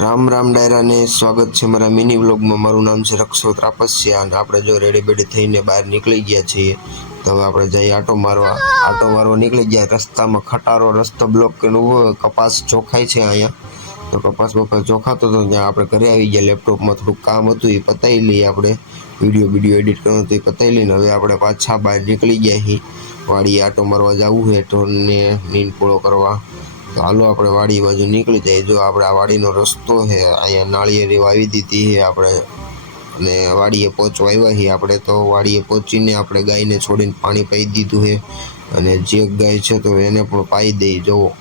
રામ રામ ડાયરા ને સ્વાગત છે મારા મિની વ્લોગમાં। મારું નામ છે રક્ષો ત્રાપસ્યા અને આપણે જો રેડી બેડી થઈને બહાર નીકળી ગયા છીએ। તો હવે આપણે જઈએ આટો મારવા નીકળી ગયા। રસ્તામાં ખટારો રસ્તો બ્લોક કરીને ઊભો, કપાસ ચોખાય છે અહીંયા। તો કપાસ ચોખાતો તો ત્યાં આપણે ઘરે આવી ગયા। લેપટોપમાં થોડુંક કામ હતું એ પતાવી લઈએ, આપણે વિડીયો એડિટ કરવાનું હતું એ પતાવી લઈને હવે આપણે પાછા બહાર નીકળી ગયા છીએ। વાડીએ આટો મારવા જવું છે, ઢોરને નીંદ પૂરો કરવા। તો હાલો આપણે વાડી બાજુ નીકળી જાય। જો આપણે આ વાડીનો રસ્તો છે, અહીંયા નાળિયેરી વાવી દીધી છે આપણે અને વાડીએ પહોંચવા આવ્યા છીએ આપણે। તો વાડીએ પહોંચીને આપણે ગાયને છોડીને પાણી પાઈ દીધું છે અને જે ગાય છે તો એને પણ પાઈ દઈ। જુઓ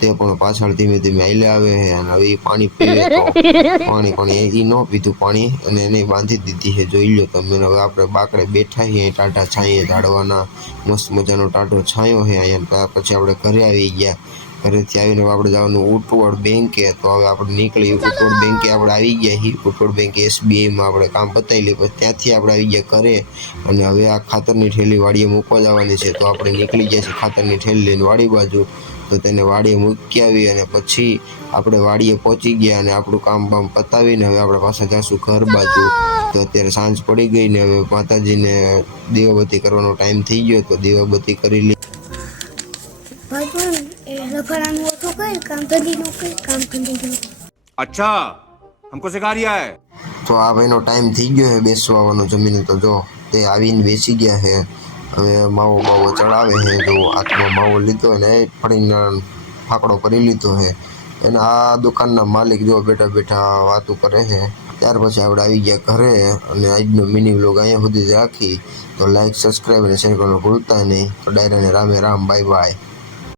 તે પણ પાછળ ધીમે ધીમે હાલ્યા આવે છે અને હવે એ પાણી પીવે તો પાણી એ ન પીધું પાણી અને એને બાંધી દીધી છે, જોઈ લો તમે। હવે આપણે બાકડે બેઠા છીએ ટાઢા છાંયે, ઝાડવાના મસ્ત મજાનો ટાઢો છાંયો છે અહીંયા। પછી આપણે ઘરે આવી ગયા। ઘરેથી આવીને આપણે જવાનું ઉટવડ બેંકે। તો હવે આપણે નીકળી ઉટવડ બેંકે આપણે આવી ગયા છીએ। ઉટવડ બેંક SBIમાં આપણે કામ પતાવી લઈએ, પછી ત્યાંથી આપણે આવી ગયા ઘરે અને હવે આ ખાતરની થેલી વાડીએ મૂકવા જવાની છે। તો આપણે નીકળી ગયા છીએ ખાતરની થેલી લઈને વાડી બાજુ। તો તેને વાડીએ મૂકી આવી અને પછી આપણે વાડીએ પહોંચી ગયા અને આપણું કામ બામ પતાવીને હવે આપણે પાછા જઈશું ઘર બાજુ। તો અત્યારે સાંજ પડી ગઈ ને હવે માતાજીને દીવાબત્તી કરવાનો ટાઈમ થઈ ગયો, તો દીવાબત્તી કરી લઈ। अच्छा हमको सिखा रिया है। તો આ ભાઈનો ટાઈમ થઈ ગયો છે બેસવા આવવાનો જમીને। તો જો તે આવીને બેસી ગયા છે। હવે માવો બાવો ચડાવે છે। જો હાથમાં માવો લીધો ને એ ફળીને ફાકડો કરી લીધો છે અને આ દુકાનના માલિક જો બેઠા બેઠા વાતો કરે છે। ત્યાર પછી આપણે આવી ગયા ઘરે અને આજનો મિની વ્લોગ અહીંયા સુધી જ રાખી। તો લાઈક, સબસ્ક્રાઈબ અને શેર કરવાનું ભૂલતા નહીં। તો ડાયરાને રામે રામ, બાય બાય।